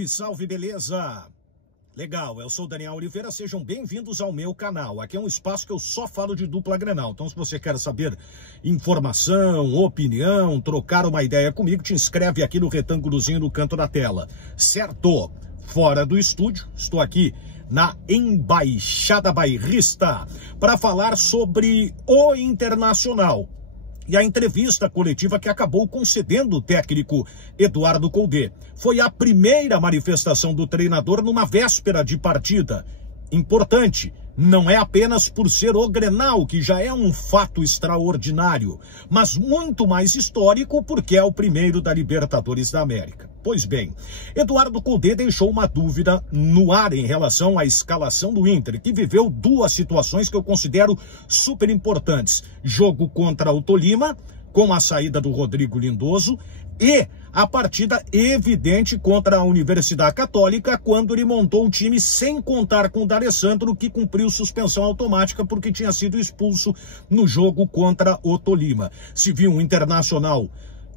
Salve, salve, beleza? Legal, eu sou o Daniel Oliveira, sejam bem-vindos ao meu canal. Aqui é um espaço que eu só falo de dupla Grenal. Então, se você quer saber informação, opinião, trocar uma ideia comigo, te inscreve aqui no retângulozinho no canto da tela. Certo? Fora do estúdio, estou aqui na Embaixada Bairrista para falar sobre o Internacional. E a entrevista coletiva que acabou concedendo o técnico Eduardo Coudet. Foi a primeira manifestação do treinador numa véspera de partida. Importante, não é apenas por ser o Grenal, que já é um fato extraordinário, mas muito mais histórico porque é o primeiro da Libertadores da América. Pois bem, Eduardo Coudet deixou uma dúvida no ar em relação à escalação do Inter, que viveu duas situações que eu considero super importantes. Jogo contra o Tolima, com a saída do Rodrigo Lindoso, e a partida evidente contra a Universidade Católica, quando ele montou um time sem contar com o D'Alessandro, que cumpriu suspensão automática porque tinha sido expulso no jogo contra o Tolima. Se viu um Internacional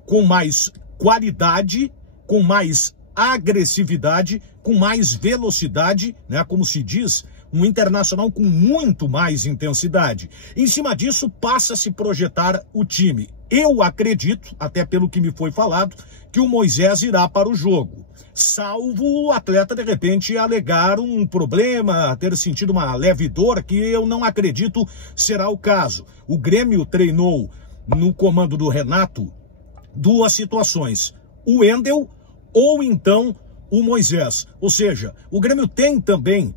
com mais qualidade, com mais agressividade, com mais velocidade, né, como se diz, um Internacional com muito mais intensidade. Em cima disso, passa a se projetar o time. Eu acredito, até pelo que me foi falado, que o Moisés irá para o jogo, salvo o atleta de repente alegar um problema, ter sentido uma leve dor, que eu não acredito será o caso. O Grêmio treinou no comando do Renato duas situações: o Wendel ou então o Moisés. Ou seja, o Grêmio tem também,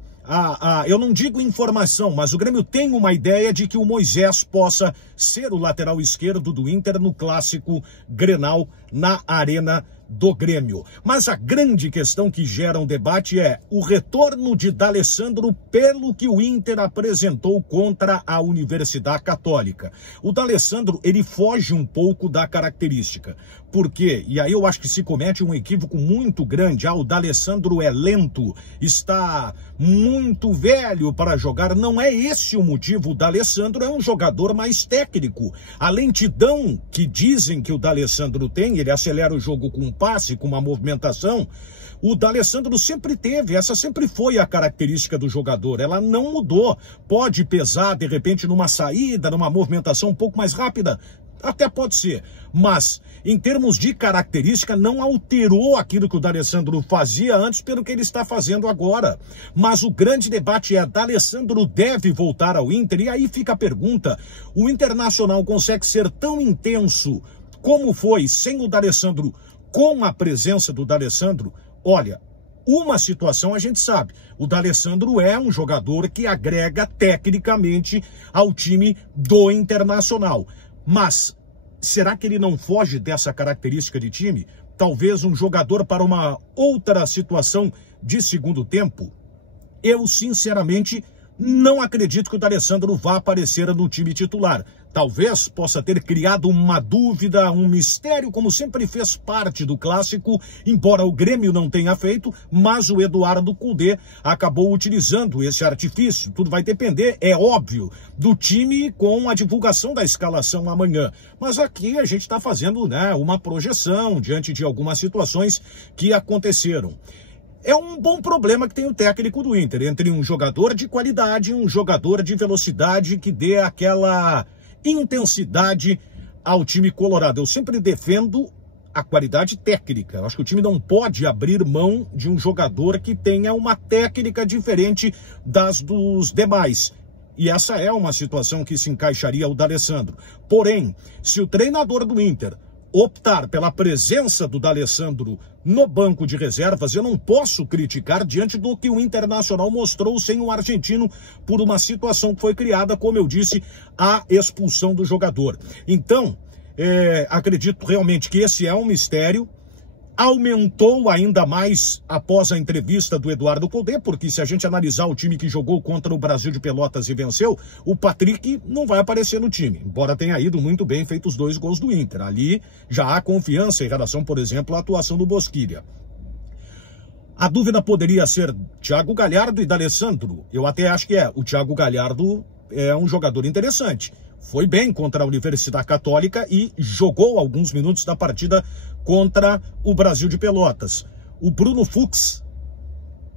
eu não digo informação, mas o Grêmio tem uma ideia de que o Moisés possa ser o lateral esquerdo do Inter no clássico Grenal na Arena do Grêmio. Mas a grande questão que gera um debate é o retorno de D'Alessandro pelo que o Inter apresentou contra a Universidade Católica. O D'Alessandro, ele foge um pouco da característica. Por quê? E aí eu acho que se comete um equívoco muito grande. O D'Alessandro é lento, está muito velho para jogar. Não é esse o motivo. O D'Alessandro é um jogador mais técnico. A lentidão que dizem que o D'Alessandro tem, ele acelera o jogo com um passe, com uma movimentação. O D'Alessandro sempre teve, essa sempre foi a característica do jogador, ela não mudou. Pode pesar, de repente, numa saída, numa movimentação um pouco mais rápida, até pode ser, mas em termos de característica não alterou aquilo que o D'Alessandro fazia antes pelo que ele está fazendo agora. Mas o grande debate é: D'Alessandro deve voltar ao Inter? E aí fica a pergunta: o Internacional consegue ser tão intenso como foi sem o D'Alessandro, com a presença do D'Alessandro? Olha, uma situação a gente sabe: o D'Alessandro é um jogador que agrega tecnicamente ao time do Internacional. Mas será que ele não foge dessa característica de time? Talvez um jogador para uma outra situação de segundo tempo? Eu, sinceramente, não acredito que o D'Alessandro vá aparecer no time titular. Talvez possa ter criado uma dúvida, um mistério, como sempre fez parte do clássico, embora o Grêmio não tenha feito, mas o Eduardo Coudet acabou utilizando esse artifício. Tudo vai depender, é óbvio, do time com a divulgação da escalação amanhã. Mas aqui a gente está fazendo, né, uma projeção diante de algumas situações que aconteceram. É um bom problema que tem o técnico do Inter, entre um jogador de qualidade e um jogador de velocidade que dê aquela intensidade ao time colorado. Eu sempre defendo a qualidade técnica. Eu acho que o time não pode abrir mão de um jogador que tenha uma técnica diferente das dos demais. E essa é uma situação que se encaixaria o D'Alessandro. Porém, se o treinador do Inter optar pela presença do D'Alessandro no banco de reservas, eu não posso criticar diante do que o Internacional mostrou sem o argentino por uma situação que foi criada, como eu disse, a expulsão do jogador. Então, acredito realmente que esse é um mistério. Aumentou ainda mais após a entrevista do Eduardo Coudet, porque se a gente analisar o time que jogou contra o Brasil de Pelotas e venceu, o Patrick não vai aparecer no time, embora tenha ido muito bem feito os 2 gols do Inter. Ali já há confiança em relação, por exemplo, à atuação do Bosquilha. A dúvida poderia ser Thiago Galhardo e D'Alessandro. Eu até acho que o Thiago Galhardo é um jogador interessante. Foi bem contra a Universidade Católica e jogou alguns minutos da partida contra o Brasil de Pelotas. o Bruno Fux.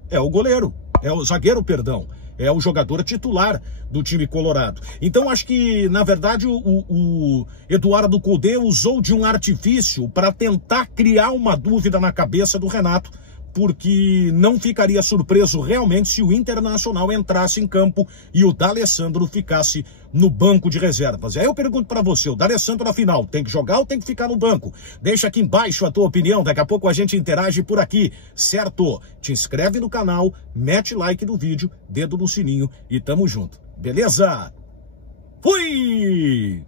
É o goleiro, é o zagueiro, perdão. É o jogador titular do time colorado. Então, acho que, na verdade, o Eduardo Cudê usou de um artifício para tentar criar uma dúvida na cabeça do Renato, porque não ficaria surpreso realmente se o Internacional entrasse em campo e o D'Alessandro ficasse no banco de reservas. Aí eu pergunto para você, o D'Alessandro na final, tem que jogar ou tem que ficar no banco? Deixa aqui embaixo a tua opinião, daqui a pouco a gente interage por aqui, certo? Te inscreve no canal, mete like no vídeo, dedo no sininho e tamo junto, beleza? Fui!